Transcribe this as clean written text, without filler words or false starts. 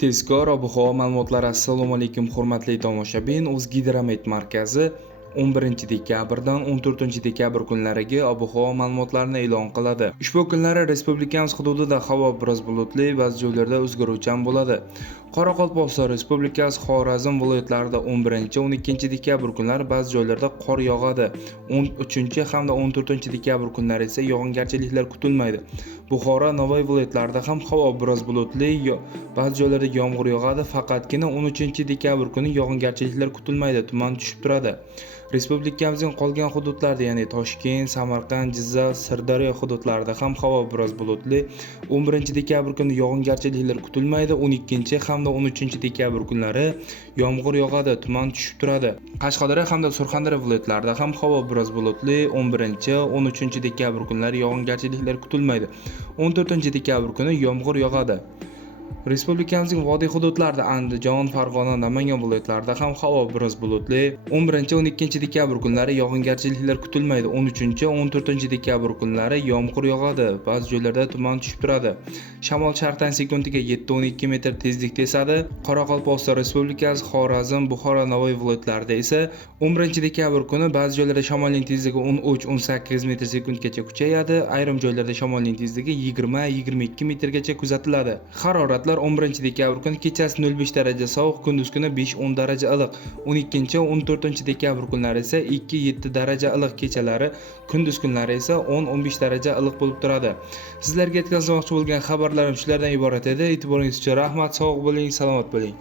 Tezkor ob-havo ma'lumotlari. Assalomu alaykum hurmatli tomoshabin. O'zgidromet markazi 11 dekabrdan 14 dekabr kunlariga ob-havo ma'lumotlarini e'lon qiladi. Ushbu kunlari respublikamiz hududida havo biroz bulutli, ba'zi joylarda o'zgaruvchan bo'ladi. Qoraqalpog'iston Respublikasi, Xorazm viloyatlarida 11-12 dekabr kunlari ba'zi joylarda qor yog'adi. 13 hamda 14 dekabr kunlari esa yog'ingarchiliklar kutilmaydi. Buxoro, Navoiy viloyatlarida ham havo biroz bulutli, ba'zi joylarda yomg'ir yog'adi. Faqatgina 13 dekabr kuni yog'ingarchiliklar kutilmaydi, tuman tushib turadi. Respublikamizning qolgan hududlarida, ya'ni Toshkent, Samarqand, Jizzax, Sirdaryo hududlarida ham havo biroz bulutli. 11 dekabr kuni yog'ingarchiliklar kutilmaydi. 12 hamda 13 dekabr kunlari yomg'ir yog'adi, tuman tushib turadi. Qashqadaryo hamda Surxondaryo viloyatlarida ham havo biroz bulutli. 11-13 dekabr kunlari yog'ingarchiliklar kutilmaydi. 14 dekabr kuni yomg'ir yog'adi. Respublikamizning vodiy hududlarida Andijon, Farg'ona, Namangan viloyatlarida ham havo biroz bulutli. 11-12 dekabr kunlari yog'ingarchiliklar kutilmaydi. 13-14 dekabr kunlari yomg'ir yog'adi, ba'zi joylarda tuman tushib turadi. Shamol sharqdan sekundiga 7-12 metr tezlikda esadi. Qoraqalpog'iston Respublikasi, Xorazm, Buxoro, Navoiy viloyatlarida esa 11 dekabr kuni ba'zi joylarda shamolning tezligi 13-18 metr sekundgacha kuchayadi. Ayrim joylarda shamolning tezligi 20-22 metrgacha kuzatiladi. Harorat 11 dekabr kuni kechasi 05 daraja sovuq, kunduz kuni 5-10 daraja iliq. 12-14 dekabr kunlari esa 2-7 daraja iliq, kechalari, kunduz kunlari esa 10-15 daraja iliq bo'lib turadi. Sizlarga yetkazmoqchi bo'lgan xabarlarim shulardan iborat edi. E'tiboringiz uchun rahmat, sog' bo'ling, salomat bo'ling.